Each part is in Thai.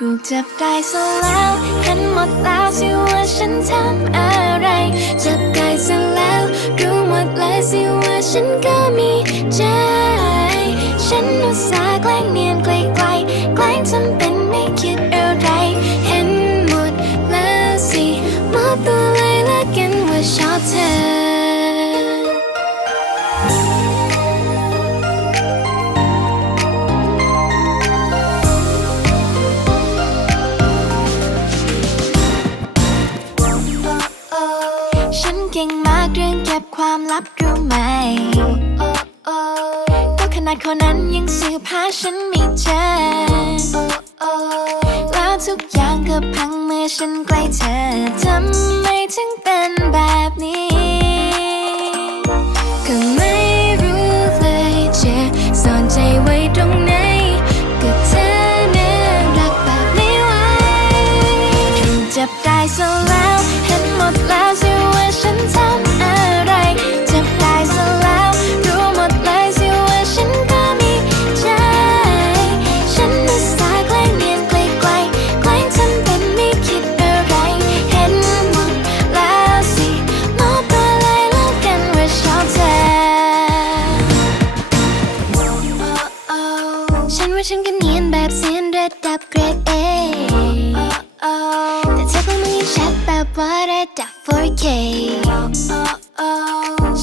ถูกจับได้ซะแล้วเห็นหมดแล้วสิว่าฉันทำอะไร จับได้ซะแล้วรู้หมดเลยสิว่าฉันก็มีใจ ฉันอุตส่าห์แกล้งเนียนไกลๆแกล้งทำเป็นไม่คิดอะไร เห็นหมดแล้วสิมอบตัวเลยละกันว่าชอบเธอ ลับรู้ไหมก็ขนาดคนนั้นยังสืบหาฉันไม่เจอแล้วทุกอย่างก็พังเมื่อฉันใกล้เธอทำไมถึงเป็นแบบนี้ ก็ไม่รู้เลยเจะซ่อนใจไว้ตรงไหนก็เธอน่ารักแบบนี้ไว้ถูกจับได้ซะแล้ว เห็นหมดแล้วสิว่าฉันทำ แบบเซียนระดับเกรดเอแต่เธอคงไม่ยิ้มชัดแบบว่าระดับ 4K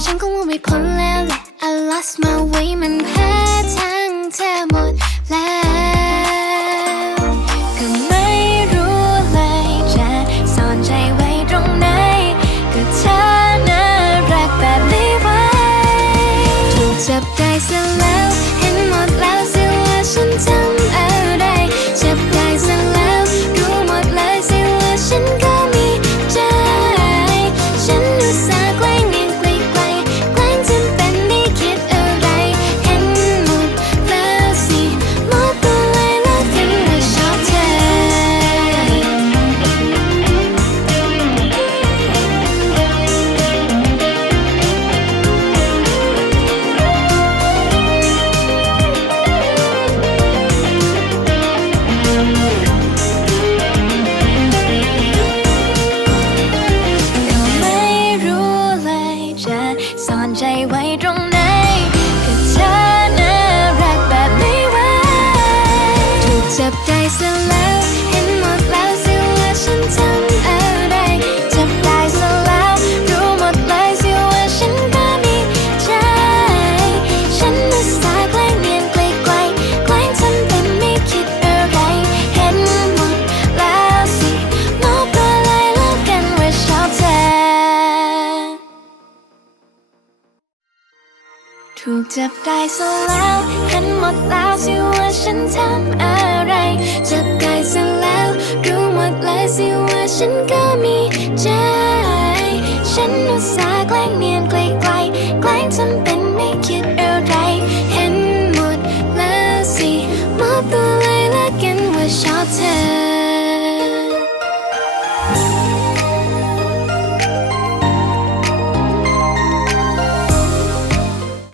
ฉันคงมองไม่พ้นแล้วแหละ I lost my way มันแพ้ทาง ซ่อนใจไว้ตรงไหนก็เธอน่ารักแบบไม่ไหวถูกจับใจซะแล้ว ถูกจับได้ซะแล้วเห็นหมดแล้วสิว่าฉันทำอะไร จับได้ซะแล้วรู้หมดเลยสิว่าฉันก็มีใจ ฉันอุตส่า